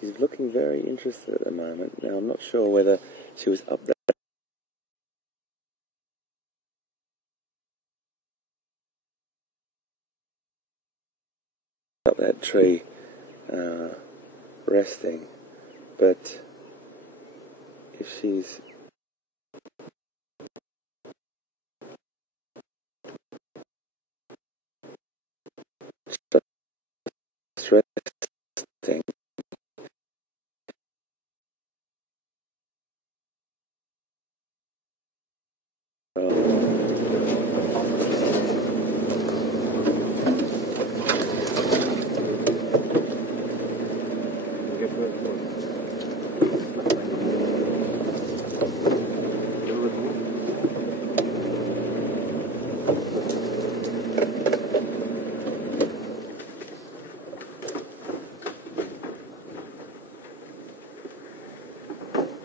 She's looking very interested at the moment. Now, I'm not sure whether she was up there. Up that tree resting, but if she's just resting,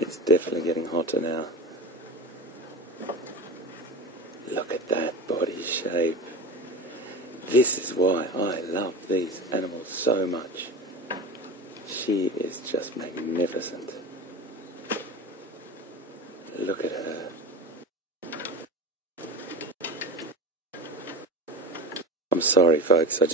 it's definitely getting hotter now. Look at that body shape. This is why I love these animals so much. She is just magnificent. Look at her. I'm sorry, folks. I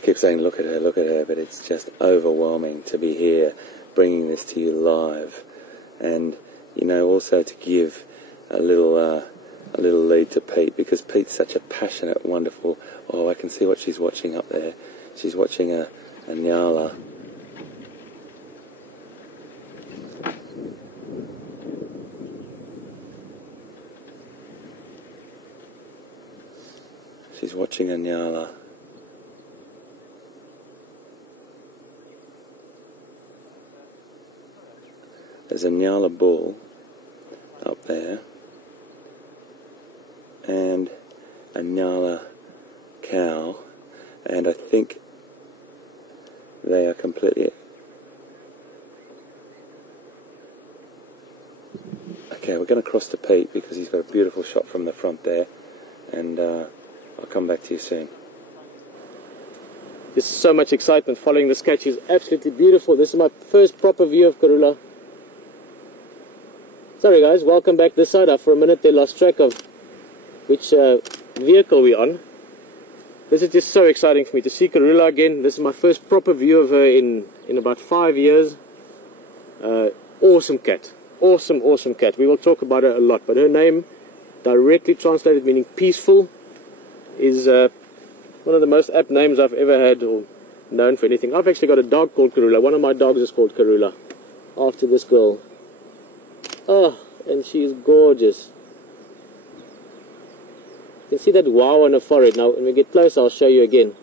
keep saying look at her, but it's just overwhelming to be here, bringing this to you live, and you know, also to give a little lead to Pete, because Pete's such a passionate, wonderful. Oh, I can see what she's watching up there. She's watching a Nyala. She's watching a Nyala. There's a Nyala bull up there and a Nyala cow, and I think they are completely... Okay, we're going to cross to Pete because he's got a beautiful shot from the front there, and I'll come back to you soon. There's so much excitement following this catch. It's absolutely beautiful. This is my first proper view of Karula. Sorry guys, welcome back this side. For a minute they lost track of which vehicle we're on. This is just so exciting for me to see Karula again. This is my first proper view of her in about 5 years. Awesome cat. Awesome cat. We will talk about her a lot, but her name, directly translated meaning peaceful, is one of the most apt names I've ever had or known for anything. I've actually got a dog called Karula. One of my dogs is called Karula, after this girl. Oh, and she is gorgeous. You can see that wow on her forehead. Now, when we get close, I'll show you again.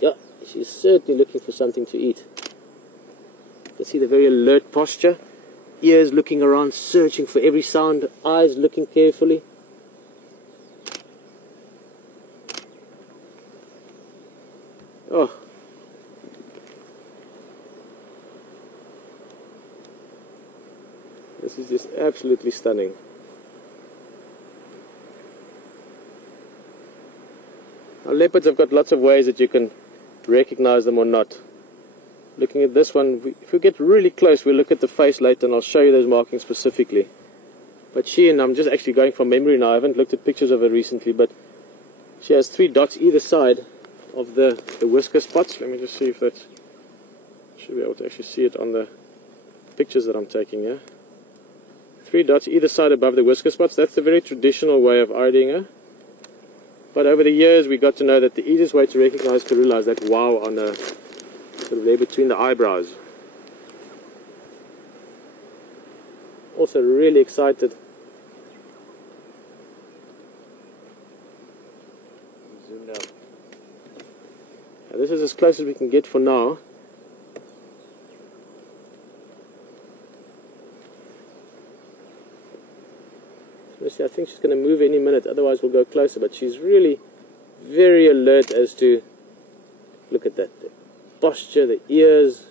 Yeah, she's certainly looking for something to eat. You can see the very alert posture. Ears looking around, searching for every sound. Eyes looking carefully. Oh. This is just absolutely stunning. Now, leopards have got lots of ways that you can recognize them or not. Looking at this one, if we get really close, we'll look at the face later and I'll show you those markings specifically. But she, and I'm just actually going from memory now, I haven't looked at pictures of her recently, but she has 3 dots either side of the whisker spots. Let me just see if that... should be able to actually see it on the pictures that I'm taking here. 3 dots either side above the whisker spots. That's the very traditional way of IDing her. But over the years we got to know that the easiest way to recognize Karula is that wow on her, sort of there between the eyebrows. Also really excited. Zoom down. Now, this is as close as we can get for now. I think she's going to move any minute, otherwise we'll go closer, but she's really very alert as to, look at that, the posture, the ears.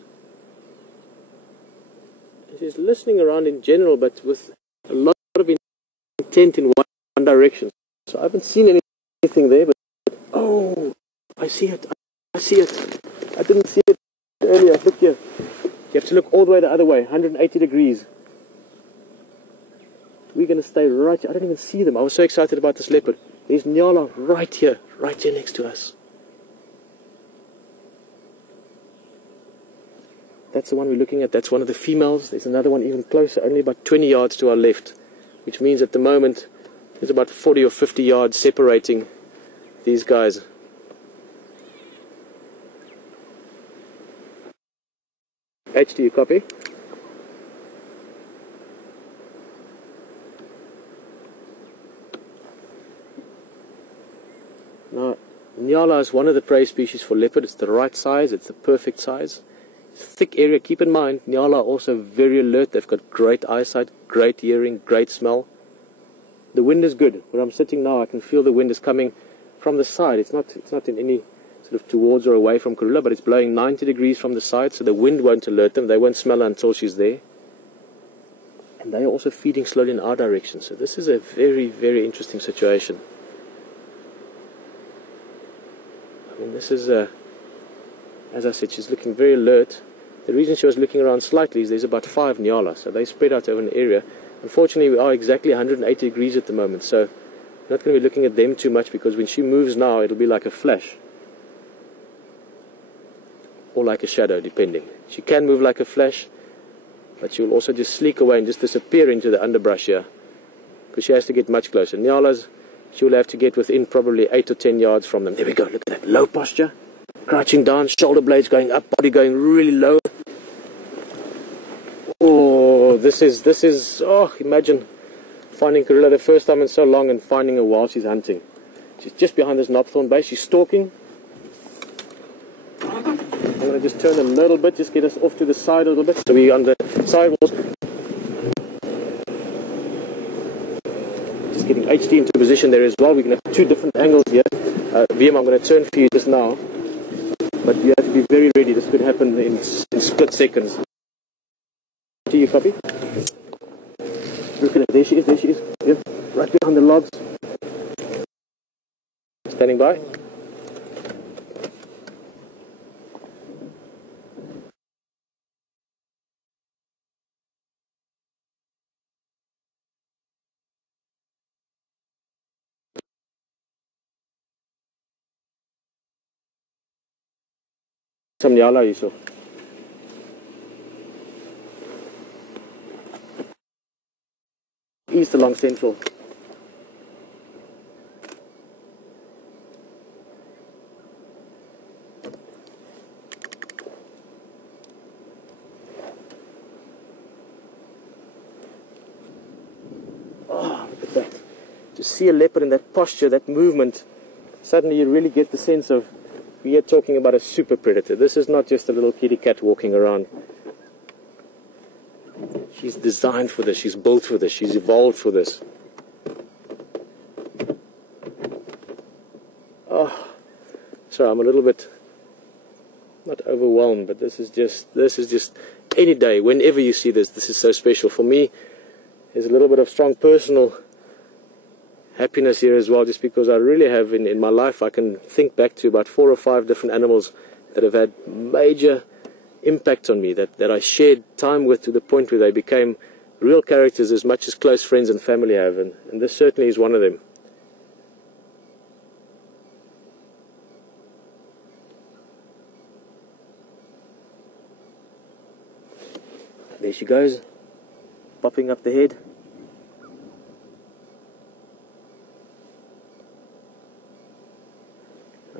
She's listening around in general, but with a lot of intent in one direction. So I haven't seen anything there, but oh, I see it, I see it. I didn't see it earlier. Look here. You have to look all the way the other way, 180 degrees. We're going to stay right here. I don't even see them. I was so excited about this leopard. There's Nyala right here next to us. That's the one we're looking at. That's one of the females. There's another one even closer, only about 20 yards to our left, which means at the moment there's about 40 or 50 yards separating these guys. H, do you copy? Now, Nyala is one of the prey species for leopard. It's the right size. It's the perfect size. Thick area. Keep in mind, Nyala are also very alert. They've got great eyesight, great hearing, great smell. The wind is good. Where I'm sitting now, I can feel the wind is coming from the side. It's not in any sort of towards or away from Karula, but it's blowing 90 degrees from the side, so the wind won't alert them. They won't smell her until she's there. And they are also feeding slowly in our direction. So this is a very, very interesting situation. I mean, this is as I said, she's looking very alert. The reason she was looking around slightly is there's about 5 Nyala, so they spread out over an area. Unfortunately, we are exactly 180 degrees at the moment, so I'm not going to be looking at them too much, because when she moves now, it'll be like a flash. Or like a shadow, depending. She can move like a flash, but she will also just sleek away and just disappear into the underbrush here, because she has to get much closer. Nyalas, she will have to get within probably 8 or 10 yards from them. There we go, look at that low posture. Crouching down, shoulder blades going up, body going really low. Oh, this is, imagine finding Karula the first time in so long and finding her while she's hunting. She's just behind this knobthorn base, she's stalking. I'm going to just turn a little bit, just get us off to the side a little bit, so we're on the sidewalls. Just getting HD into position there as well. We're going to have 2 different angles here. VM, I'm going to turn for you just now. But you have to be very ready. This could happen in split seconds. Do you copy? Look at it. There she is. Yep. Right behind the logs. Standing by. Some Nyala you saw. East along Central. Oh, look at that. To see a leopard in that posture, that movement, suddenly you really get the sense of, we are talking about a super predator. This is not just a little kitty cat walking around. She's designed for this. She's built for this. She's evolved for this. Oh, sorry, I'm a little bit not overwhelmed, but this is just any day, whenever you see this, this is so special for me. There's a little bit of strong personal happiness here as well, just because I really have in my life, I can think back to about 4 or 5 different animals that have had major impact on me, that I shared time with, to the point where they became real characters as much as close friends and family have, and this certainly is one of them. There she goes, popping up the head.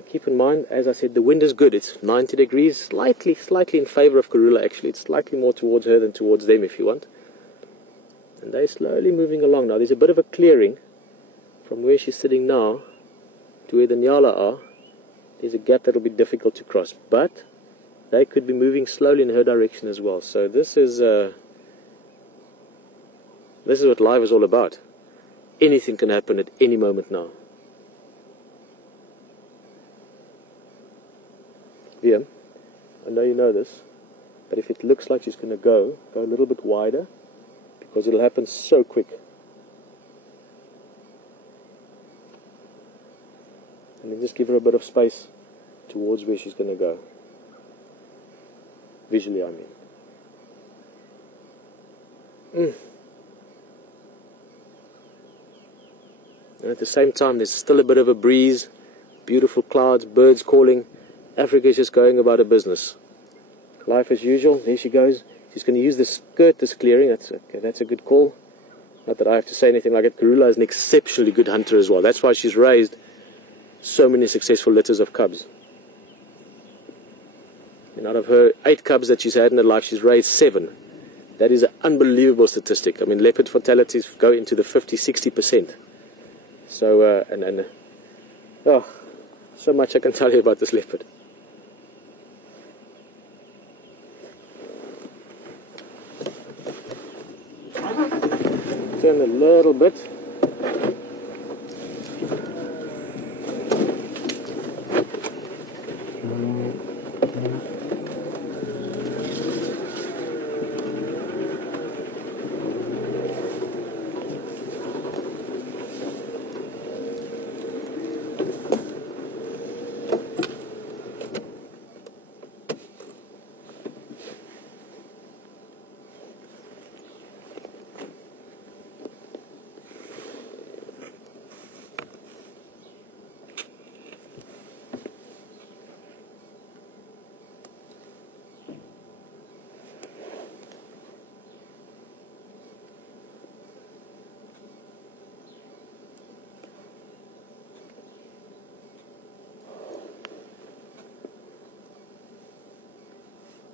Keep in mind, as I said, the wind is good. It's 90 degrees, slightly in favor of Karula actually. It's slightly more towards her than towards them if you want. And they're slowly moving along now. There's a bit of a clearing from where she's sitting now to where the Nyala are. There's a gap that'll be difficult to cross, but they could be moving slowly in her direction as well. So this is what life is all about. Anything can happen at any moment now. VM, I know you know this, but if it looks like she's going to go a little bit wider, because it'll happen so quick. And then just give her a bit of space towards where she's going to go. visually I mean. And at the same time there's still a bit of a breeze, beautiful clouds, birds calling. Africa is just going about her business. Life as usual. There she goes. She's going to use this skirt, this clearing. That's a good call. Not that I have to say anything like it. Karula is an exceptionally good hunter as well. That's why she's raised so many successful litters of cubs. And out of her 8 cubs that she's had in her life, she's raised 7. That is an unbelievable statistic. I mean, leopard fatalities go into the 50-60%. So, so much I can tell you about this leopard. Turn a little bit.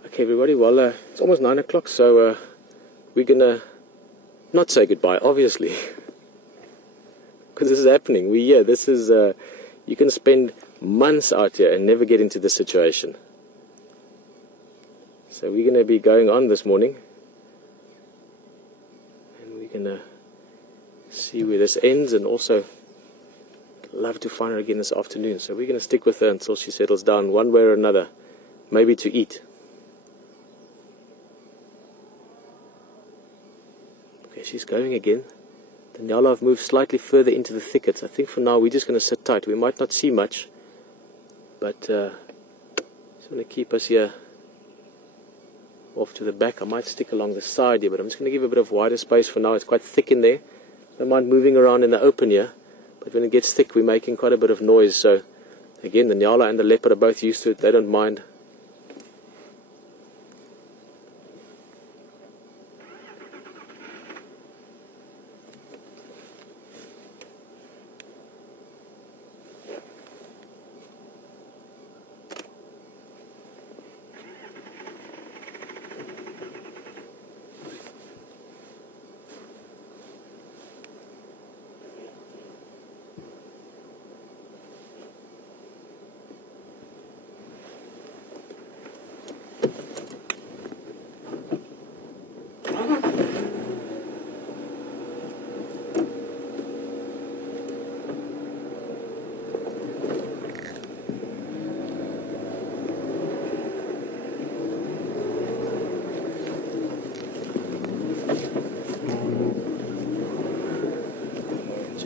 Okay everybody, well it's almost 9 o'clock, so we're gonna not say goodbye, obviously, because this is happening. This is, you can spend months out here and never get into this situation. So we're gonna be going on this morning, and we're gonna see where this ends, and also love to find her again this afternoon. So we're gonna stick with her until she settles down one way or another, maybe to eat. She's going again. The Nyala have moved slightly further into the thickets. I think for now we're just going to sit tight. We might not see much, but just want to keep us here off to the back. I might stick along the side here, but I'm just going to give a bit of wider space for now. It's quite thick in there. Don't mind moving around in the open here, but when it gets thick we're making quite a bit of noise. So again, the Nyala and the leopard are both used to it. They don't mind.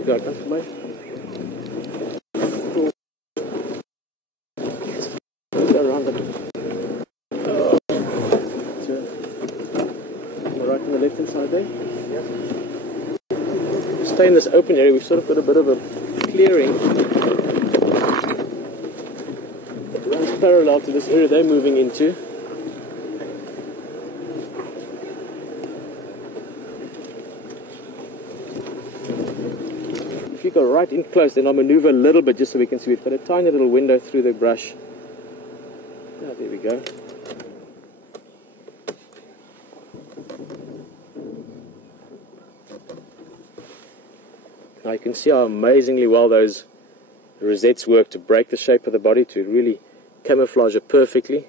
Got that for me? Go around it. Right on the left hand side there? Yeah. Stay in this open area. We've sort of got a bit of a clearing that runs parallel to this area they're moving into. If you go right in close, then I'll maneuver a little bit just so we can see. We've got a tiny little window through the brush. Oh, there we go. Now you can see how amazingly well those rosettes work to break the shape of the body, to really camouflage it perfectly.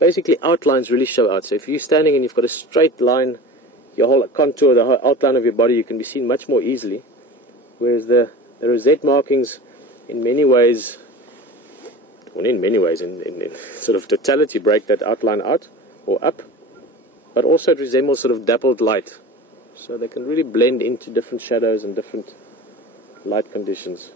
Basically, outlines really show out. So if you're standing and you've got a straight line, your whole contour, the whole outline of your body, you can be seen much more easily. Whereas the rosette markings, in many ways, well, in sort of totality, break that outline out or up, but also it resembles sort of dappled light. So they can really blend into different shadows and different light conditions.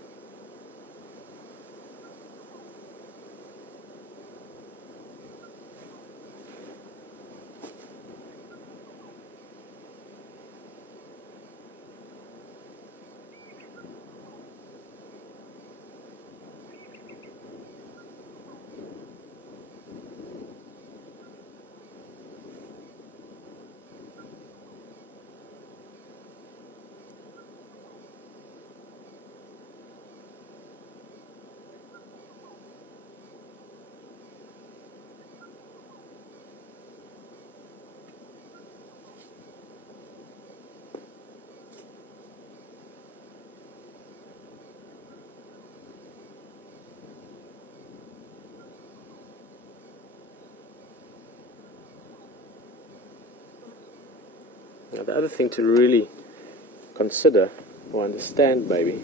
Now the other thing to really consider or understand maybe,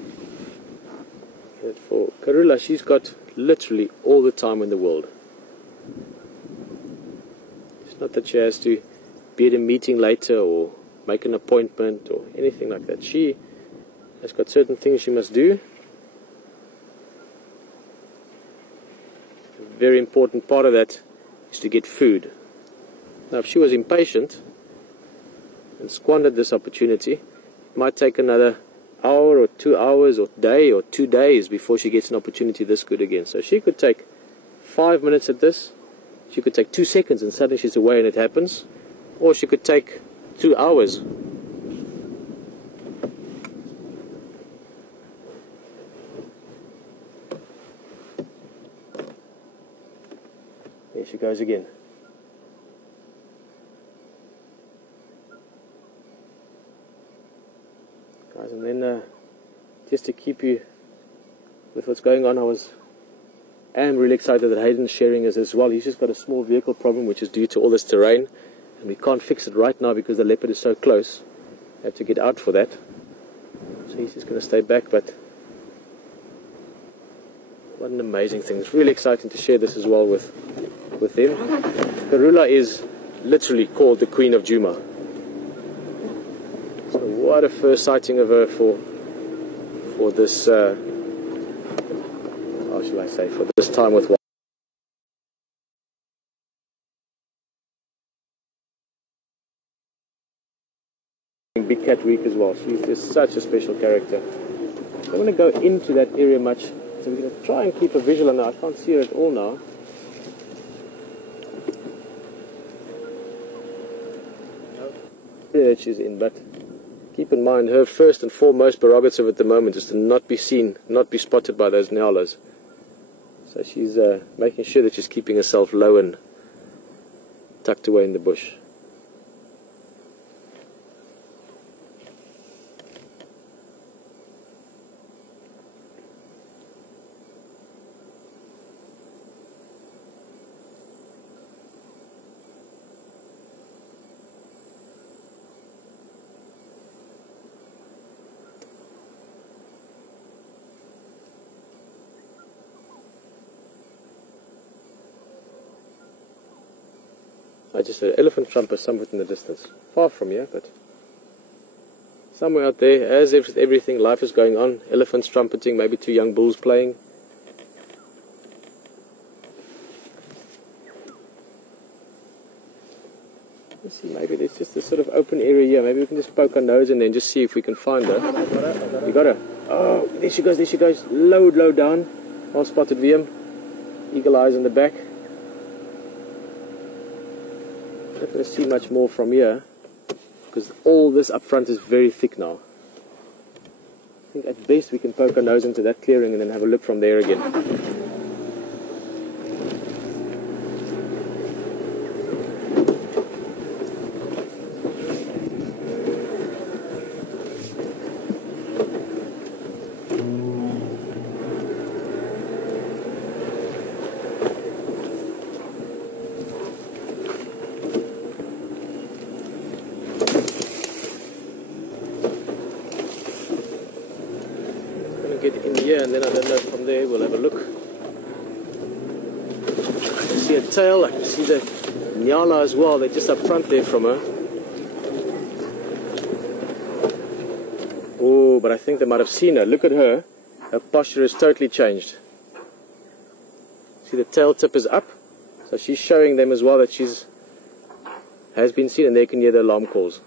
that for Karula, she's got literally all the time in the world. It's not that she has to be at a meeting later or make an appointment or anything like that. She has got certain things she must do. A very important part of that is to get food. Now if she was impatient and squandered this opportunity, it might take another hour or 2 hours or day or 2 days before she gets an opportunity this good again. So she could take 5 minutes at this, she could take 2 seconds and suddenly she's away and it happens, or she could take 2 hours. There she goes again. Guys, and then just to keep you with what's going on, I am really excited that Hayden's sharing us as well. He's just got a small vehicle problem which is due to all this terrain, and we can't fix it right now because the leopard is so close. We have to get out for that. So he's just going to stay back, but what an amazing thing. It's really exciting to share this as well with him. Karula is literally called the Queen of Djuma. So what a first sighting of her for this, how shall I say, for this time with Big Cat Week as well. She's just such a special character. I don't want to go into that area much, so we're going to try and keep a visual on her. I can't see her at all now. That she's in, but keep in mind her first and foremost prerogative at the moment is to not be seen, not be spotted by those Nyalas. So she's making sure that she's keeping herself low and tucked away in the bush. I just heard an elephant trumper somewhere in the distance. Far from here, but somewhere out there, as if everything, life is going on. Elephants trumpeting, maybe 2 young bulls playing. Let's see, maybe there's just this sort of open area here. Maybe we can just poke our nose and then just see if we can find her. You got her? Oh, there she goes, there she goes. Low down. Well spotted, VM. Eagle eyes in the back. Not going to see much more from here because all this up front is very thick now. I think at best we can poke our nose into that clearing and then have a look from there again. Get in here and then I don't know, from there we'll have a look. I can see a tail, I can see the Nyala as well, they're just up front there from her. Oh, but I think they might have seen her. Look at her, her posture is totally changed. See the tail tip is up, so she's showing them as well that she's has been seen and they can hear the alarm calls.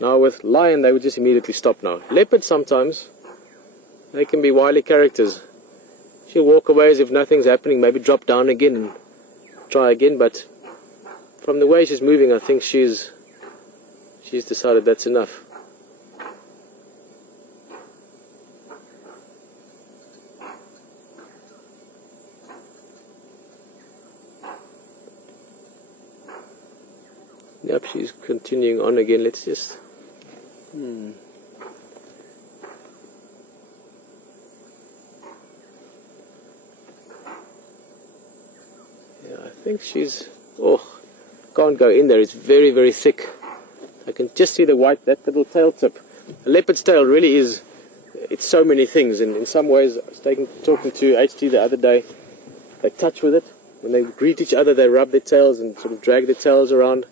Now with lion, they would just immediately stop now. Leopard sometimes, they can be wily characters. She'll walk away as if nothing's happening, maybe drop down again and try again, but from the way she's moving, I think she's decided that's enough. Yep, she's continuing on again. Let's just... Yeah, I think she's... Oh, Can't go in there, it's very, very thick. I can just see the white, that little tail tip. A leopard's tail really is, it's so many things, and in some ways, I was talking to HT the other day, they touch with it. When they greet each other, they rub their tails and sort of drag their tails around.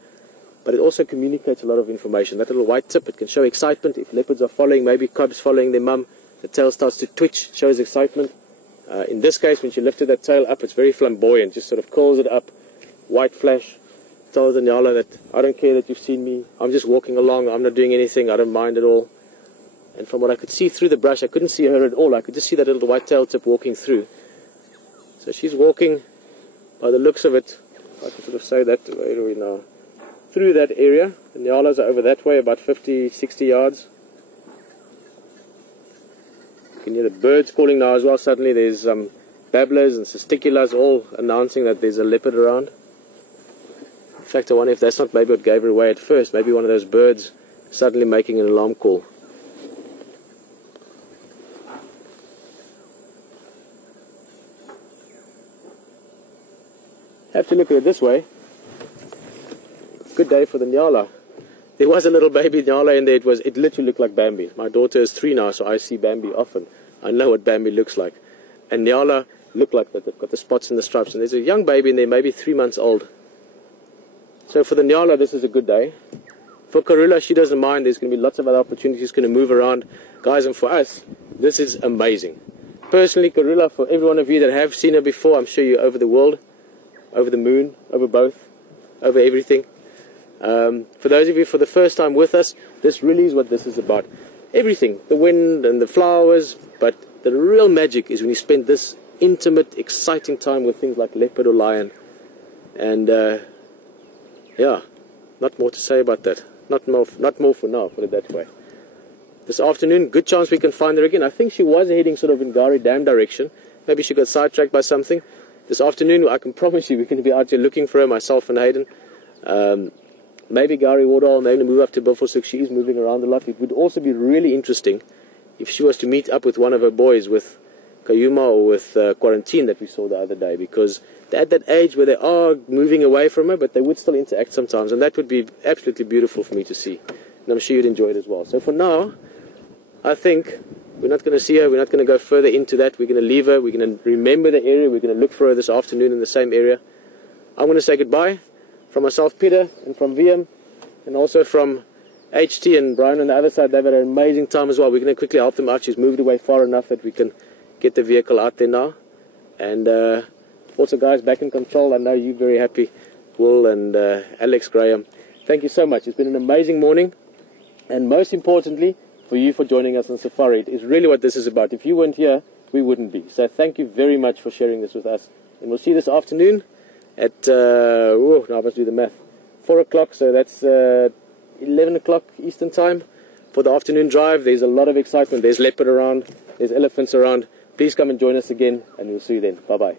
But it also communicates a lot of information. That little white tip, it can show excitement. If leopards are following, maybe cubs following their mum, the tail starts to twitch, shows excitement. In this case, when she lifted that tail up, it's very flamboyant, just sort of curls it up, white flash, tells the Nyala that I don't care that you've seen me, I'm just walking along, I'm not doing anything, I don't mind at all. And from what I could see through the brush, I couldn't see her at all, I could just see that little white tail tip walking through. So she's walking, by the looks of it, I can sort of say that, where are we now? Through that area. The Nyalas are over that way, about 50, 60 yards. You can hear the birds calling now as well. Suddenly there's babblers and cisticulas all announcing that there's a leopard around. In fact, I wonder if that's not maybe what gave her away at first. Maybe one of those birds suddenly making an alarm call. Have to look at it this way. Good day for the Nyala. There was a little baby Nyala in there. It literally looked like Bambi. My daughter is 3 now, so I see Bambi often. I know what Bambi looks like. And Nyala looked like that. They've got the spots and the stripes. And there's a young baby in there, maybe 3 months old. So for the Nyala, this is a good day. For Karula, she doesn't mind. There's going to be lots of other opportunities. She's going to move around. Guys, and for us, this is amazing. Personally, Karula, for every one of you that have seen her before, I'm sure you're over the world, over the moon, over both, over everything. For those of you for the first time with us, this really is what this is about. Everything, the wind and the flowers, but the real magic is when you spend this intimate, exciting time with things like leopard or lion. And yeah, not more to say about that. Not more for now, put it that way. This afternoon, good chance we can find her again. I think she was heading sort of in Gari Dam direction. Maybe she got sidetracked by something. This afternoon, I can promise you, we're going to be out here looking for her, myself and Hayden. Maybe Gari Wardall, maybe move up to Buffelshoek. She is moving around a lot. It would also be really interesting if she was to meet up with one of her boys, with Kayuma or with Quarantine that we saw the other day, because they're at that age where they are moving away from her, but they would still interact sometimes, and that would be absolutely beautiful for me to see. And I'm sure you'd enjoy it as well. So for now, I think we're not going to see her. We're not going to go further into that. We're going to leave her. We're going to remember the area. We're going to look for her this afternoon in the same area. I'm going to say goodbye from myself, Peter, and from VM, and also from HT and Brian on the other side. They've had an amazing time as well. We're going to quickly help them out. She's moved away far enough that we can get the vehicle out there now. And also, guys, back in control. I know you're very happy, Will and Alex Graham. Thank you so much. It's been an amazing morning, and most importantly, for you for joining us on Safari. It is really what this is about. If you weren't here, we wouldn't be. So thank you very much for sharing this with us. And we'll see you this afternoon at, now I must do the math, 4 o'clock, so that's 11 o'clock Eastern time for the afternoon drive. There's a lot of excitement. There's leopard around, there's elephants around. Please come and join us again, and we'll see you then. Bye-bye.